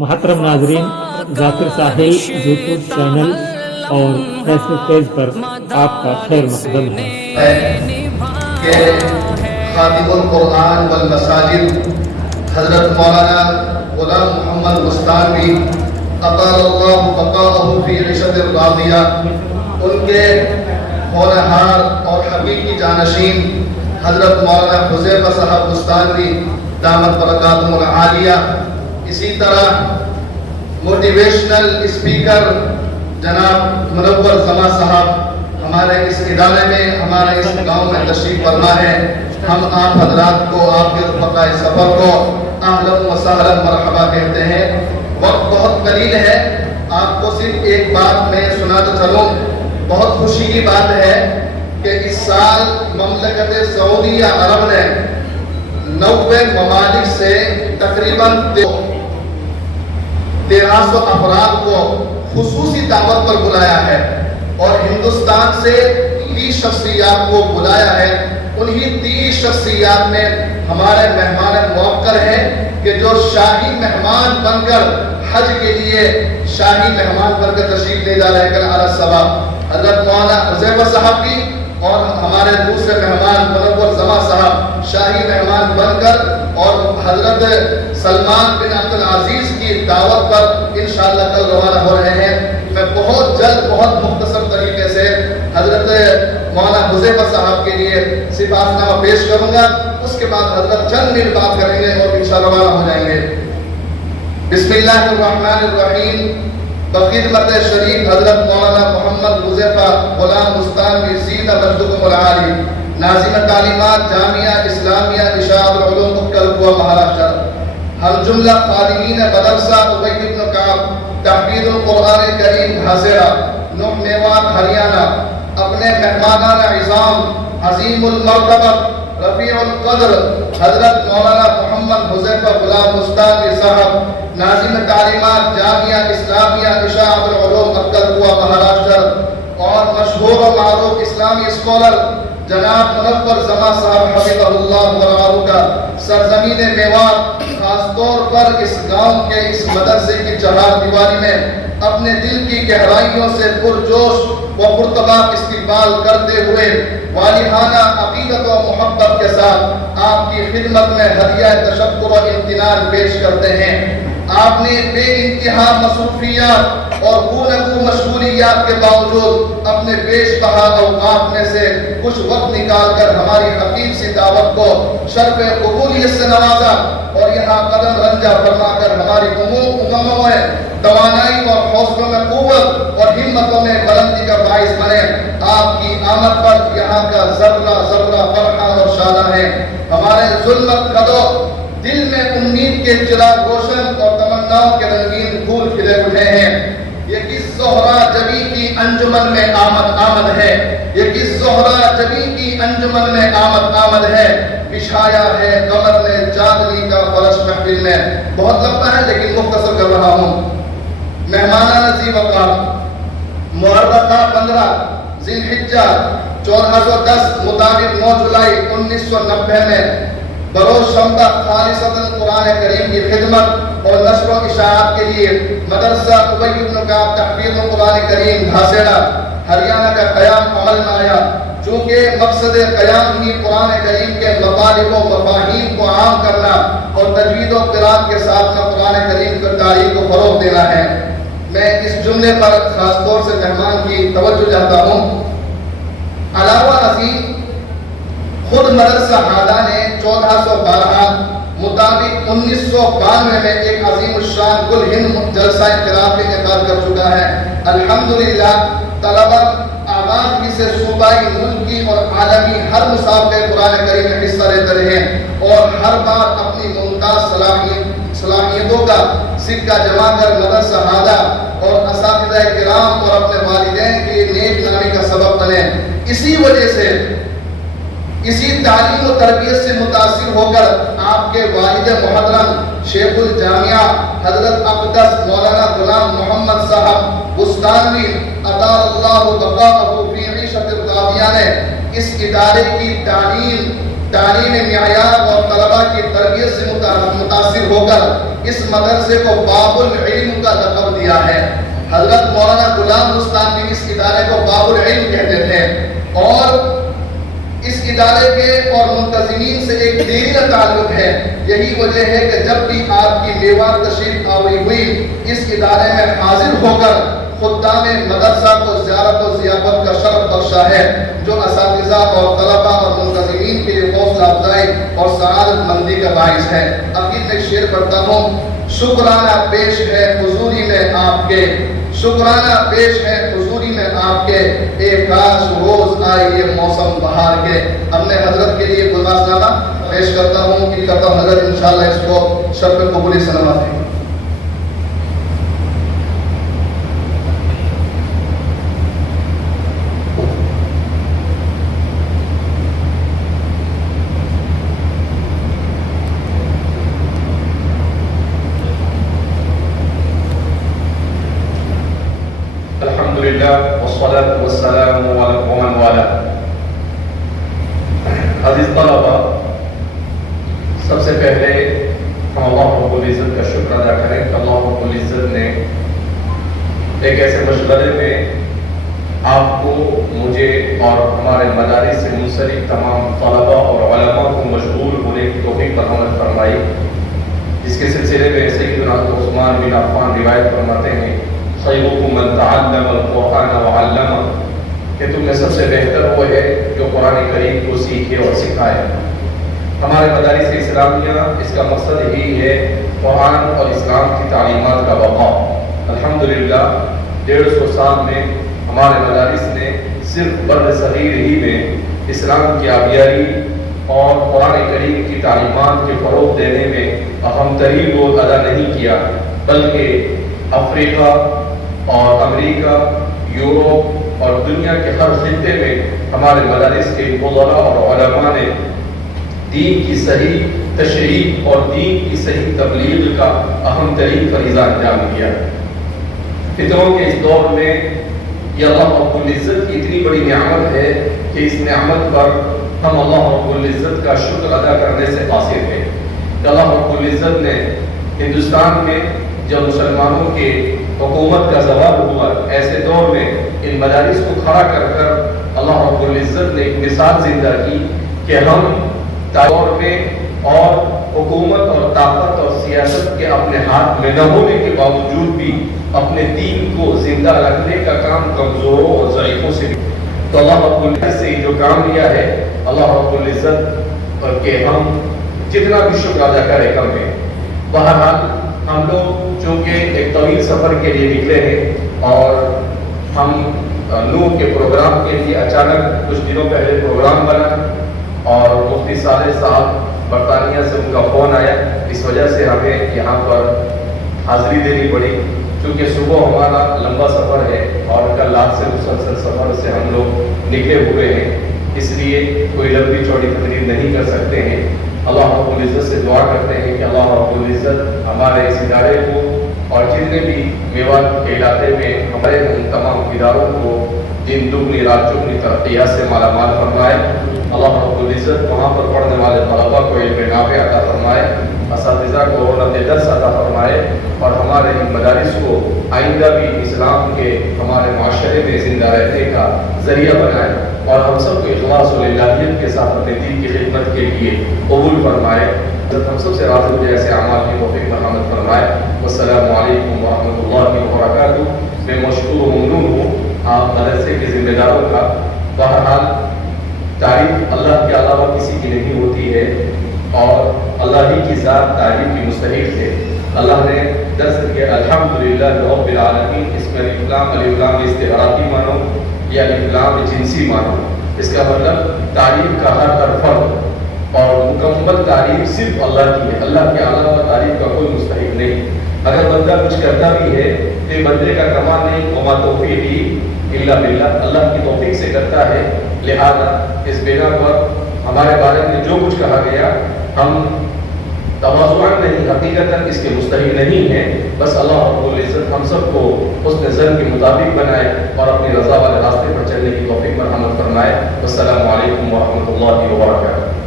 محترم ناظرین، ذاکر ساحل YouTube channel اور فیس بک پیج پر آپ کا خیر مقدم ہے کہ خادم القرآن والمساجد حضرت مولانا غلام محمد مستانوی اطال اللہ بقاءہ فی عیشۃ راضیہ، ان کے ہونہار اور حقیقی جانشین حضرت مولانا حذیفہ صاحب مستانوی دامت برکاتہم العالیہ، اسی طرح موٹیویشنل اسپیکر جناب منور زماں صاحب ہمارے اس ادارے میں، ہمارے اس گاؤں میں تشریف فرما ہے۔ ہم آپ حضرات کو، آپ کے رفقاء سفر کو اہلا و سہلا مرحبا کہتے ہیں۔ وقت بہت قلیل ہے، آپ کو صرف ایک بات میں سناتا چلوں۔ بہت خوشی کی بات ہے کہ اس سال مملکت سعودیہ عرب نے 90 ممالک سے تقریباً 1300 افراد کو خصوصی دعوت پر بلایا ہے، اور ہندوستان سے 30 شخصیات کو بلایا ہے۔ انہی 30 شخصیات میں ہمارے مہمان موقر ہیں کہ جو شاہی مہمان بن کر حج کے لیے شاہی مہمان بن کر تشریف لے جا رہے ہیں علی الثواب۔ حضرت مولانا حذیفہ صاحب کی اور ہمارے دوسرے مہمان منور زماں صاحب شاہی مہمان بن کر اور حضرت سلمان بن عبد العزیز کی دعوت پر انشاءاللہ کل روانہ ہو رہے ہیں۔ میں بہت جلد، بہت مختصر طریقے سے حضرت مولانا حذیفہ صاحب کے لیے سفارش نامہ پیش کروں گا، اس کے بعد حضرت چند منٹ بات کریں گے اور انشاءاللہ روانہ ہو جائیں گے۔ بسم اللہ الرحمن الرحیم۔ بخدمت شریف حضرت مولانا محمد حذیفہ غلام مستانوی زیدہ مجدکم العالی، ناظم تعلیمات جامعہ اسلامیہ اشاعت العلوم اکل کوہ مہاراشٹر، ہم جملہ خادمین مدرسہ ابی بن کعب تحفیظ القرآن کریم حاضرہ نوح میوات ہریانہ، اپنے مہمانان عظام عظیم المرتبت رفیع القدر حضرت مولانا محمد حذیفہ غلام مستانوی صاحب، ناظم تعلیمات جامعہ اسلامیہ اشاعت العلوم اکل کوہ مہاراشٹر، اور مشہور و معروف اسلامی اسکالر جناب منور زماں صاحب حفظہ اللہ ورعاہ کا سرزمین میوات، خاص طور پر اس گاؤں کے اس مدرسے کی چہار دیواری میں اپنے دل کی گہرائیوں سے پرجوش و پرتباہ استقبال کرتے ہوئے والہانہ عقیدت و محبت کے ساتھ آپ کی خدمت میں ہدیہ تشکر و امتنان پیش کرتے ہیں۔ آپ نے بے انتہا مصروفیات اور گوناگون مشغولیات کے باوجود اپنے بیش بہا اوقات میں سے کچھ وقت نکال کر ہماری حقیق سی دعوت کو شرف قبولیت سے نوازا، اور یہاں قدم رنجہ فرما کر ہماری امموں میں توانائی اور حوصلوں میں قوت اور ہمتوں میں بلندی کا باعث بنے۔ آپ کی آمد پر یہاں کا ذرہ ذرہ فرحان اور شاداں ہے۔ ہمارے ظلمت قدوں دل میں امید کے چراغ روشن اور تمناؤں کے رنگین پھول کھلے اٹھے ہیں۔ یہ کس زہرہ جبی کی انجمن میں آمد ہے، یہ کس زہرہ جبی کی انجمن میں آمد ہے، بچھایا ہے قمر نے چاندنی کا فرش محفل میں۔ بہت لمبا ہے لیکن مختصر کر رہا ہوں۔ مہمانان ذی وقار، مؤرخہ 15 ذی الحجہ 1410 مطابق 9 جولائی 1990 میں بروز شمدہ خالصتاً قرآن کریم کی خدمت اور نشر و اشاعت کے لیے مدرسہ ابی بن کعب تحفیظ قرآن کریم گھاسیڑا ہریانہ کا قیام عمل میں آیا۔ چونکہ مقصد قیام ہی قرآن کریم کے مطالب و مفاہیم کو عام کرنا اور تجوید و قرآن کے ساتھ میں قرآن کریم کی تعلیم کو فروغ دینا ہے، میں اس جملے پر خاص طور سے مہمان کی توجہ چاہتا ہوں۔ علاوہ ازیں خود مدرسہ ہادہ نے 1412 مطابق 1992 میں ایک عظیم الشان کل ہند جلسہ انقلاب کا انعقاد کر چکا ہے۔ الحمدللہ طلبہ آباد ہی سے صوبائی، ملکی اور عالمی ہر مسابقے قرآن کریم میں حصہ لیتے رہے اور ہر بار اپنی ممتاز صلاحیتوں کا سکہ جمع کر مدرسہ ہادہ اور اساتذہ کرام اور اپنے والدین کے نیک نامی کا سبب بنے۔ اسی وجہ سے اسی تعلیم و تربیت سے متاثر ہو کر آپ کے والد محترم شیخ الجامعہ حضرت اقدس مولانا غلام محمد صاحب مستانوی اطال اللہ بقاءہ فی عیشۃ راضیہ نے اس ادارے کی تعلیم تعلیم معیار اور طلبہ کی تربیت سے متاثر ہو کر اس مدرسے کو باب العلم کا لقب دیا ہے۔ حضرت مولانا غلام رستم بھی اس ادارے کو باب العلم کہتے تھے، اور اس ادارے کے اور منتظمین سے ایک دیرینہ تعلق ہے۔ یہی وجہ ہے کہ جب بھی آپ کی میوات تشریف آوری ہوئی، اس ادارے میں حاضر ہو کر خدام مدرسہ کو زیارت و ضیافت کا شرف بخشا ہے، جو اساتذہ اور طلبہ اور منتظمین کے لیے حوصلہ افزائی اور سعادت مندی کا باعث ہے۔ آخر میں شعر پڑھتا ہوں: شکرانہ پیش ہے حضوری میں آپ کے، شکرانہ پیش ہے حضوری میں آپ کے، ایک کاش روز آئے یہ موسم بہار کے۔ اب میں حضرت کے لیے گلداس نامہ پیش کرتا ہوں کہ کرتا ہوں حضرت انشاءاللہ اس کو شب قبولی سے نوازیں۔ الحمدللہ والصلاة والسلام علی ومن والاه۔ عزیز طلبہ، سب سے پہلے ہم اللہ رب العزت کا شکر ادا کریں کہ اللہ رب العزت نے ایک ایسے مشغلے میں آپ کو، مجھے اور ہمارے مدارس سے منسلک تمام طلبہ اور علماء کو مشغول ہونے کی توفیق مرحمت فرمائی، جس کے سلسلے میں سیدنا عثمان بن عفان روایت فرماتے ہیں: خیرکم من تعلم القرآن وعلمہ، کہ تم میں سب سے بہتر وہ ہے جو قرآن کریم کو سیکھے اور سکھائے۔ ہمارے مدارس اسلامیہ اس کا مقصد ہی ہے قرآن اور اسلام کی تعلیمات کا بقا۔ الحمدللہ 150 سال میں ہمارے مدارس نے صرف بر صغیر ہی میں اسلام کی آبیاری اور قرآن کریم کی تعلیمات کے فروغ دینے میں اہم ترین رول ادا نہیں کیا، بلکہ افریقہ اور امریکہ، یورپ اور دنیا کے ہر خطے میں ہمارے مدارس کے فضلاء اور علماء نے دین کی صحیح تشریح اور دین کی صحیح تبلیغ کا اہم ترین فریضہ انجام دیا۔ فطروں کے اس دور میں یہ اللہ رب العزت کی اتنی بڑی نعمت ہے کہ اس نعمت پر ہم اللہ رب العزت کا شکر ادا کرنے سے قاصر ہیں کہ اللہ رب العزت نے ہندوستان میں جب مسلمانوں کے حکومت کا زوال ہوا، ایسے دور میں ان مدارس کو کھڑا کر کر اللہ رب العزت نے ایک مثال زندہ کی کہ ہم دور میں اور حکومت اور طاقت اور سیاست کے اپنے ہاتھ میں نہ ہونے کے باوجود بھی اپنے دین کو زندہ رکھنے کا کام کمزوروں اور ضعیفوں سے بھی، تو اللہ رب العزت سے جو کام لیا ہے، اللہ رب العزت کے ہم جتنا بھی شکر ادا کریں کم ہے۔ بہرحال ہم لوگ چونکہ ایک طویل سفر کے لیے نکلے ہیں اور ہم نور کے پروگرام کے لیے اچانک کچھ دنوں پہلے پروگرام بنا اور مفتی صالح صاحب برطانیہ سے ان کا فون آیا، اس وجہ سے ہمیں یہاں پر حاضری دینی پڑی۔ چونکہ صبح ہمارا لمبا سفر ہے اور کل رات سے مسلسل سفر سے ہم لوگ نکلے ہوئے ہیں، اس لیے کوئی لمبی چوڑی تقریر نہیں کر سکتے ہیں۔ اللہ رب العزت سے دعا کرتے ہیں کہ اللہ رب العزت ہمارے اس ادارے کو اور جتنے بھی میوات کے علاقے میں ہمارے ان تمام اداروں کو دن دگنی رات چگنی ترقیات سے مالا مال فرمائے۔ اللہ رب العزت وہاں پر پڑھنے والے طلباء کو علم نافع عطا فرمائے، اساتذہ کو رونق درس عطا فرمائے، اور ہمارے ان مدارس کو آئندہ بھی اسلام کے ہمارے معاشرے میں زندہ رہنے کا ذریعہ بنائے، اور ہم سب کو اخلاص و للہیت کے ساتھ اپنے دین کی خدمت کے لیے قبول فرمائے۔ ہم سب سے راضی ہو جیسے اعمال کی توفیق مرحمت فرمائے۔ والسلام علیکم ورحمۃ اللہ وبرکاتہ۔ میں مشکور و ممنون ہوں آپ مدرسے کے ذمہ داروں کا۔ بہرحال تعریف اللہ کے علاوہ کسی کی نہیں ہوتی ہے، اور اللہ ہی کی ذات تعریف کی مستحق ہے۔ اللہ نے درس کیا الحمدللہ رب العالمین، اس میں الف لام استغراقی مانو یا الف لام جنسی مانو، اس کا مطلب تعریف کا ہر فرد اور مکمل تعریف صرف اللہ کی ہے، اللہ کے علاوہ تعریف کا کوئی مستحق نہیں۔ اگر بندہ کچھ کرتا بھی ہے تو یہ بندے کا کمال نہیں، وما توفیقی الا باللہ، اللہ کی توفیق سے کرتا ہے۔ لہذا اس بنا پر ہمارے بارے میں جو کچھ کہا گیا ہم تواضعاً نہیں، حقیقتاً اس کے مستحق نہیں ہیں، بس اللہ رب العزت ہم سب کو حسن ظن کے مطابق بنائے اور اپنی رضا والے راستے پر چلنے کی توفیق مرحمت فرمائے۔ والسلام علیکم ورحمۃ اللہ وبرکاتہ۔